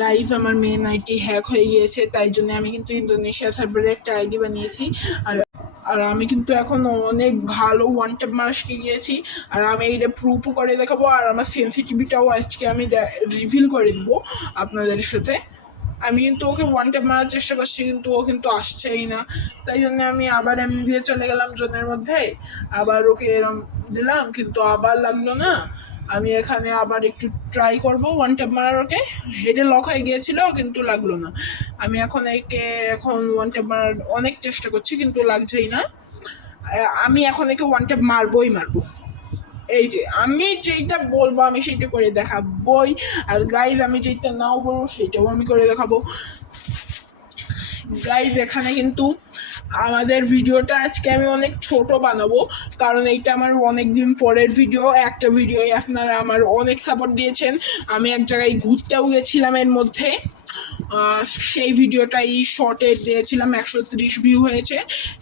Guys আমার main ID hack হয়ে গিয়েছে, তাই জন্য আমি কিন্তু ইন্দোনেশিয়া সার্ভারে একটা আইডি বানিয়েছি। আর আর আমি কিন্তু এখন অনেক ভালো ওয়ান ট্যাপ মারা শিখে গিয়েছি। আর আমি এইটা প্রুফও করে দেখাবো, আর আমার সেন্সিটিভিটাও আজকে আমি রিভিল করে দেবো আপনাদের সাথে। আমি কিন্তু ওকে ওয়ান ট্যাপ মারার চেষ্টা করছি, কিন্তু ও কিন্তু আসছেই না। তাই জন্য আমি আবার এমনি দিয়ে চলে গেলাম জোনের মধ্যে, আবার ওকে এরম দিলাম, কিন্তু আবার লাগলো না। আমি এখানে আবার একটু ট্রাই করবো ওয়ান ট্যাপ মারার, ওকে হেডে লক হয়ে গিয়েছিল কিন্তু লাগলো না। আমি এখন ওয়ান ট্যাপ মারার অনেক চেষ্টা করছি, কিন্তু লাগছেই না। আমি এখন একে ওয়ান ট্যাপ মারবোই মারবো। এই যে আমি যেইটা বলবো আমি সেইটা করে দেখাবোই, আর গাইজ আমি যেইটা নাও বলবো সেইটাও আমি করে দেখাবো। গাইজ এখানে কিন্তু আমাদের ভিডিওটা আজকে আমি অনেক ছোট বানাবো, কারণ এইটা আমার অনেক দিন পরের ভিডিও। একটা ভিডিও আপনারা আমার অনেক সাপোর্ট দিয়েছেন। আমি এক জায়গায় ঘুরতেও গেছিলাম এর মধ্যে, সেই ভিডিওটাই শর্টে দিয়েছিলাম, 130 ভিউ হয়েছে।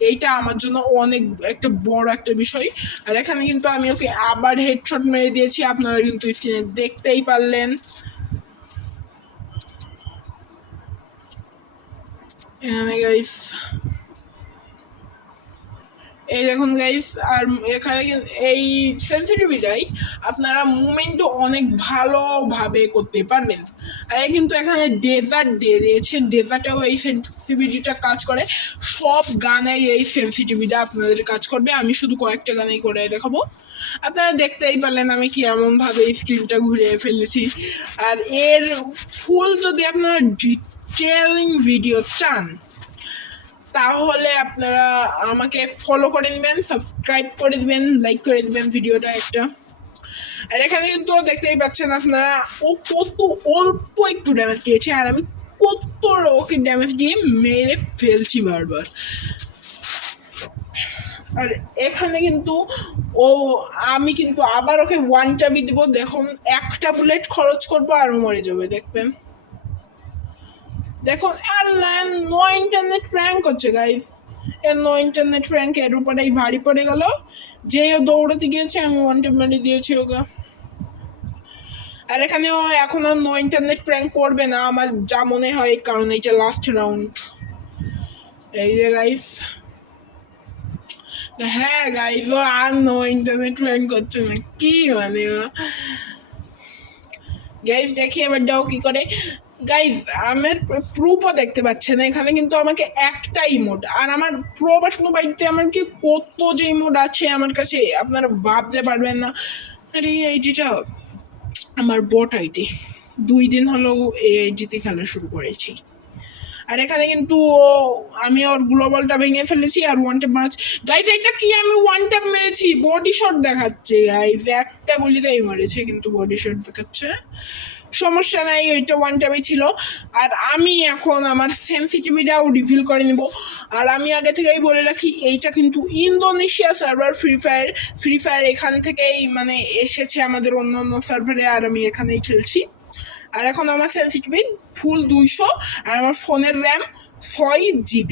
এইটা আমার জন্য অনেক একটা বড় একটা বিষয়। আর এখানে কিন্তু আমি ওকে আবার হেডশট মেরে দিয়েছি, আপনারা কিন্তু স্ক্রিনে দেখতেই পারলেন। গাইস এই দেখুন গাইস, আর এখানে এই সেন্সিটিভিটাই আপনারা মুভমেন্টও অনেক ভালোভাবে করতে পারবেন। আর কিন্তু এখানে ডেজার্ট দিয়ে দিয়েছে, ডেজার্টেও এই সেন্সিটিভিটিটা কাজ করে। সব গানেই এই সেন্সিটিভিটা আপনাদের কাজ করবে, আমি শুধু কয়েকটা গানেই করে দেখাবো। আপনারা দেখতেই পারলেন আমি কি এমনভাবে স্ক্রিনটা ঘুরিয়ে ফেলেছি। আর এর ফুল যদি আপনারা ডিটেলিং ভিডিও চান, তাহলে আপনারা আমাকে ফলো করে নেবেন, সাবস্ক্রাইব করে দিবেন, লাইক করে দিবেন ভিডিওটা একটা। আর এখানে কিন্তু দেখতেই পাচ্ছেন আপনারা ও কত অল্প একটু ড্যামেজ দিয়েছে, আর আমি কত ওকে ড্যামেজ দিয়ে মেরে ফেলছি বারবার। আর এখানে কিন্তু আমি কিন্তু আবার ওকে ওয়ান টাবি দিব। দেখুন একটা বুলেট খরচ করবো আর ও মরে যাবে, দেখবেন। দেখুন আর নো ইন্টারনেট র্যাঙ্ক হচ্ছে গাইস, এর নো ইন্টারনেট র্যাঙ্ক এর উপরেই ভারী পড়ে গেল। যেই দৌড়াতে গিয়েছে আমি ওয়ান ট্যাপ মেরে দিয়েছি ওকে। আর এখানে এখন আর নো ইন্টারনেট প্র্যাঙ্ক করবে না আমার যা মনে হয়, কারণ এইটা লাস্ট রাউন্ড। এই যে গাইস, হ্যাঁ গাইস ও আর নো ইন্টারনেট প্র্যাঙ্ক করছে না, কি মানে গাইস দেখি এবার দাও কি করে। গাইজ আমার প্রুফও দেখতে পাচ্ছেন এখানে, কিন্তু আমাকে একটা ইমোট, আর আমার প্রো বাটন বাড়িতে আমার কি কত যে ইমোট আছে আমার কাছে আপনারা ভাবতে পারবেন না। আর এই আইডিটা আমার বট আইডি, 2 দিন হলো এই আইডিতে খেলা শুরু করেছি। আর এখানে কিন্তু আমি ওর গ্লোবালটা ভেঙে ফেলেছি আর ওয়ান ট্যাপ মারছি। গাইজ এটা কি আমি ওয়ান ট্যাপ মেরেছি, বডি শট দেখাচ্ছে গাইজ, একটা গুলিতেই মেরেছে কিন্তু বডি শট দেখাচ্ছে। সমস্যা নাই, ওইটা ওয়ান ট্যাপই ছিল। আর আমি এখন আমার সেন্সিটিভিটাও রিভিল করে নিব। আর আমি আগে থেকেই বলে রাখি, এইটা কিন্তু ইন্দোনেশিয়া সার্ভার ফ্রি ফায়ার এখান থেকেই মানে এসেছে আমাদের অন্য সার্ভারে, আর আমি এখানেই খেলছি। আর এখন আমার সেন্সিটিভিটি ফুল 200, আর আমার ফোনের র্যাম 6 GB।